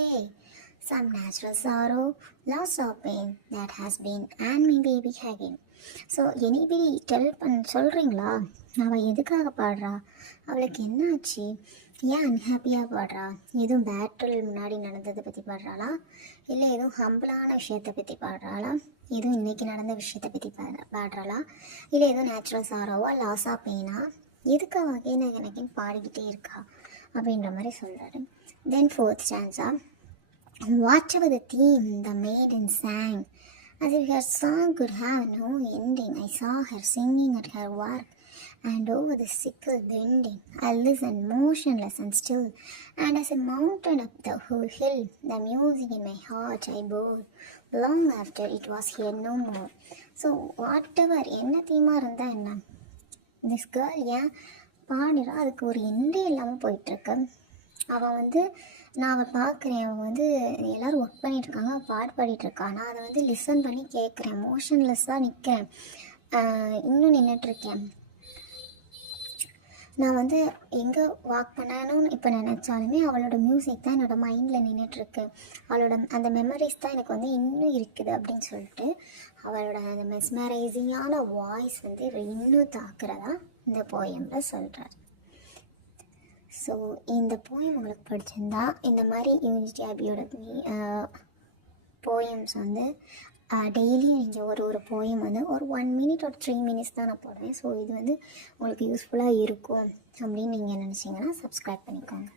Hey, some natural sorrow, loss or pain that has been and may be again. So anybody சொல்கிறீங்களா? அவள் எதுக்காக பாடுறா? அவளுக்கு என்ன ஆச்சு? ஏன் அன்ஹாப்பியாக பாடுறா? எதுவும் பேட்டில் முன்னாடி நடந்ததை பற்றி பாடுறாளா? இல்லை எதுவும் ஹம்பிளான விஷயத்தை பற்றி பாடுறாளா? எதுவும் இன்றைக்கி நடந்த விஷயத்தை பற்றி பாடுறாளா? இல்லை எதுவும் நேச்சுரல் சாரோவா லாஸாக பெயினா? எதுக்காக எனக்கு பாடிக்கிட்டே இருக்கா அப்படின்ற மாதிரி சொல்கிறாரு. தென் fourth stanza, whatever the theme, the maiden sang, as if her song could have no ending. I saw her singing at her work, and over the sickle bending. I listened motionless and still, and as I mounted up the hill, the music in my heart I bore, long after it was here no more. So whatever, என்ன தீமா இருந்தால் என்ன, this girl ஏன் பாடுறா? அதுக்கு ஒரு எண்டே இல்லாமல் போயிட்டுருக்கு. அவள் நான் அவள் பார்க்குறேன், அவள் எல்லோரும் ஒர்க் பண்ணிகிட்ருக்காங்க, அவள் பாட்டு பாடிட்டுருக்கா. நான் அதை லிசன் பண்ணி கேட்குறேன், மோஷன்லெஸ்ஸாக நிற்கிறேன், இன்னும் நின்றுட்டுருக்கேன். நான் எங்கே வாக் பண்ணணும்னு இப்போ நினச்சாலுமே அவளோட மியூசிக் தான் என்னோடய மைண்டில் நின்றுட்டுருக்கு. அவளோட அந்த மெமரிஸ் தான் எனக்கு இன்னும் இருக்குது அப்படின்னு சொல்லிட்டு அவளோட அந்த மெஸ்மரைசிங்கான வாய்ஸ் இன்னும் தாக்குறதா இந்த போயமில் சொல்கிறார். ஸோ இந்த போயம் உங்களுக்கு பிடிச்சிருந்தா இந்த மாதிரி யூனிட்டி ஆபியோட போயம்ஸ் டெய்லியும் நீங்கள் ஒரு போயம் ஒரு 1 minute or 3 minutes தான் நான் போடுவேன். ஸோ இது உங்களுக்கு யூஸ்ஃபுல்லாக இருக்கும் அப்படின்னு நீங்கள் நினச்சிங்கன்னா சப்ஸ்கிரைப் பண்ணிக்கோங்க.